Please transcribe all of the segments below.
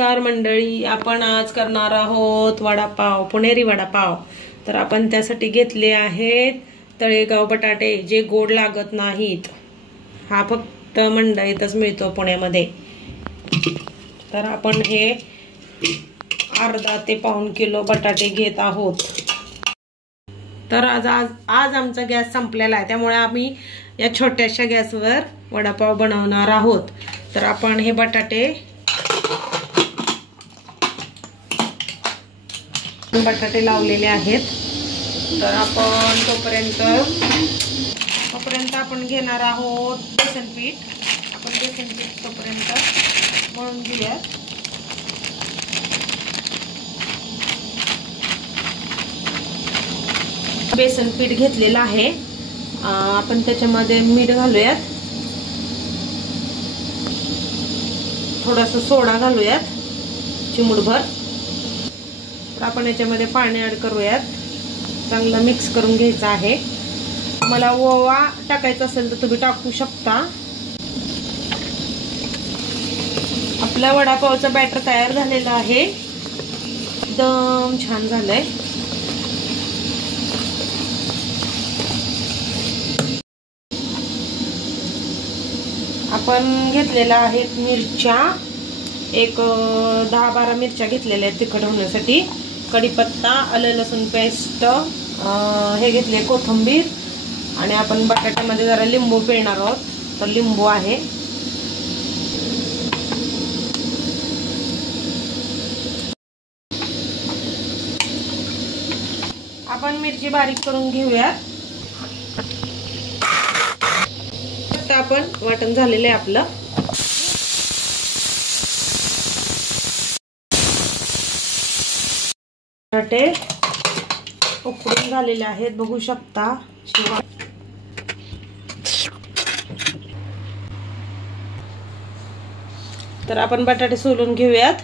नमस्कार मंडळी, आपण आज करणार आहोत वडापाव, पुणेरी वडापाव। तर आपण त्यासाठी घेतले आहेत तळेगाव बटाटे, जे गोड लागत नाहीत। हा फक्त मंडईतच मिळतो पुण्यामध्ये। तर आपण हे अर्धा ते पाऊण किलो बटाटे घेत आहोत। तर आज आमचा गॅस संपलेला आहे, त्यामुळे आम्ही या छोट्याशा गॅसवर वडापाव बनवणार आहोत। तर आपण हे बटाटे लावलेले आहेत। तर आपण तोपर्यंत आपण घेणार आहोत बेसन पीठ। आपण बेसन पीठ तोपर्यंत मळून घेऊया। बेसन पीठ घेतलेलं आहे, आपण त्याच्यामध्ये मीठ घालूयात, थोडासा सोडा घालूयात चिमूटभर। तर आपण याच्यामध्ये पाणी ऍड करूयात, चांगलं मिक्स करून घ्यायचं आहे। मला ओवा टाकायचा असेल तर तुम्ही टाकू शकता। आपला वडापावचं बॅटर तयार झालेलं आहे, एकदम छान झालंय। आपण घेतलेला आहेत मिरच्या, एक 10-12 मिरच्या घेतलेल्या आहेत तिखट होण्यासाठी। कढीपत्ता, आलं लसूण पेस्ट, हे घेतले कोथिंबीर, आणि आपण बटाट्यामध्ये जरा लिंबू पिळणार आहोत, तर लिंबू आहे। आपण मिरची बारीक करून घेऊयात। आता आपण वाटण झालेलं आहे आपलं। बटाटे उकडून झालेले आहेत, बघू शकता। तर आपण बटाटे सोलून घेऊयात।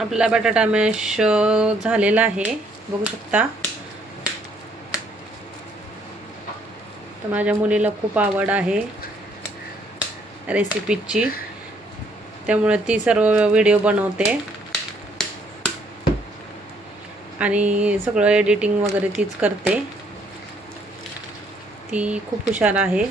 आपला बटाटा मॅश झालेला आहे, बघू शकता। तर माझ्या मुलीला खूप आवड आहे रेसिपीची, त्यामुळे ती सर्व व्हिडिओ बनवते आणि सगळं एडिटिंग वगैरे तीच करते। ती खूप हुशार आहे।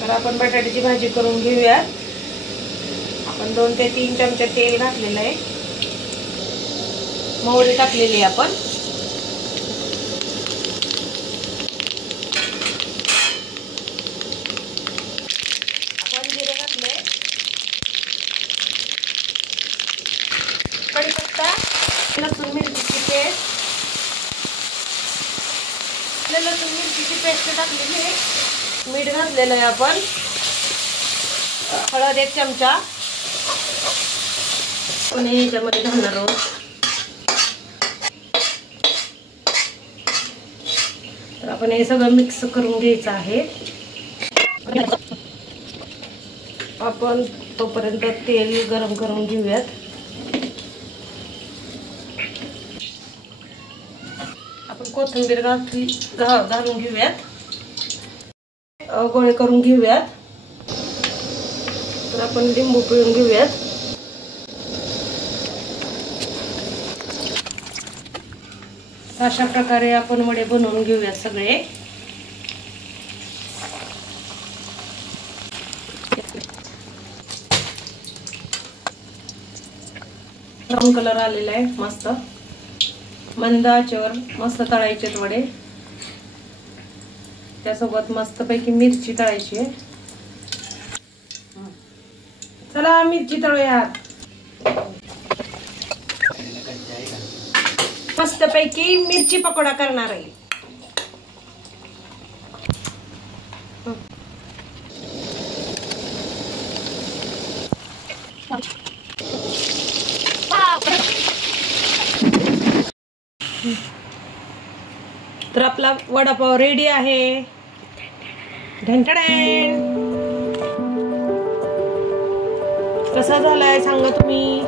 तर आपण बटाट्याची भाजी करून घेऊयात। आपण 2 ते 3 चमचे तेल घातलेलं आहे, मोहरी टाकलेली आहे आपण। जिरे घातले, कढीपत्ता, लसूण मिरचीची पेस्ट, लसूण मिरचीची पेस्ट टाकलेली आहे, मीठ घातलेलं आहे आपण, हळद 1 चमचा आपण याच्यामध्ये घालणार आहोत। तर आपण हे सगळं मिक्स करून घ्यायचं आहे। आपण तोपर्यंत तेल गरम करून घेऊयात। आपण कोथिंबीर घालून घेऊयात, गोळे करून घेऊयात। तर आपण लिंबू पिळून घेऊयात। अशा प्रकारे आपण वडे बनवून घेऊयात सगळे। ब्राऊन कलर आलेला आहे मस्त, मंद आचेवर मस्त तळायचे वडे। त्यासोबत मस्त पैकी मिरची तळायची आहे। चला मिरची तळूया, मस्त पैकी मिरची पकोडा करणार आहे। तर आपला वडापाव रेडी आहे. ढेंटडेन. कसा झालाय सांगा तुम्ही.